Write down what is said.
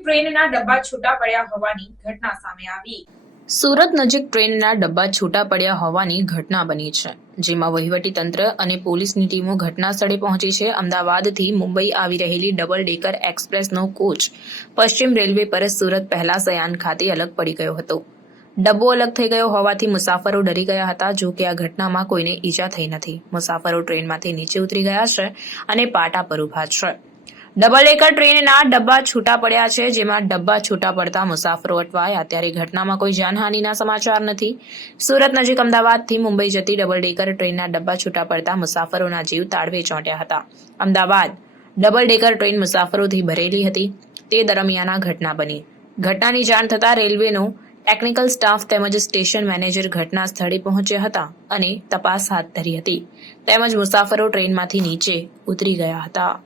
ટ્રેનના ડબ્બા છૂટા પડ્યા હોવાની ઘટના સામે આવી. સુરત નજીક ટ્રેનના ડબ્બા છૂટા પડ્યા હોવાની ઘટના બની છે, જેમાં વહીવટી તંત્ર અને પોલીસની ટીમો ઘટના સ્થળે પહોંચી છે. અમદાવાદથી મુંબઈ આવી રહેલી ડબલ ડેકર એક્સપ્રેસનો કોચ પશ્ચિમ રેલવે પર સુરત પહેલા સયાન ખાતે અલગ પડી ગયો હતો. ડબ્બો અલગ થઈ ગયો હોવાથી મુસાફરો ડરી ગયા હતા, જો કે આ ઘટનામાં કોઈને ઈજા થઈ નથી. મુસાફરો ટ્રેનમાંથી નીચે ઉતરી ગયા છે અને પાટા પર ઊભા છે. ડબલ ડેકર ટ્રેનના ડબ્બા છૂટા પડ્યા છે, જેમાં ડબ્બા છૂટા પડતા મુસાફરો અટવાયા. ત્યારે ઘટનામાં કોઈ જાનહાનિના સમાચાર નથી. સુરત નજીક અમદાવાદથી મુંબઈ જતી ડબલ ડેકર ટ્રેનના ડબ્બા છૂટા પડતા મુસાફરોના જીવ તાળવે ચોંટ્યા હતા. અમદાવાદ, ડબલ ડેકર ટ્રેન મુસાફરોથી ભરેલી હતી. તે દરમિયાન આ ઘટના બની. ઘટનાની જાણ થતાં રેલવેનો ટેકનિકલ સ્ટાફ તેમજ સ્ટેશન મેનેજર ઘટના સ્થળે પહોંચ્યા હતા અને તપાસ હાથ ધરી હતી. તેમજ મુસાફરો ટ્રેનમાંથી નીચે ઉતરી ગયા હતા.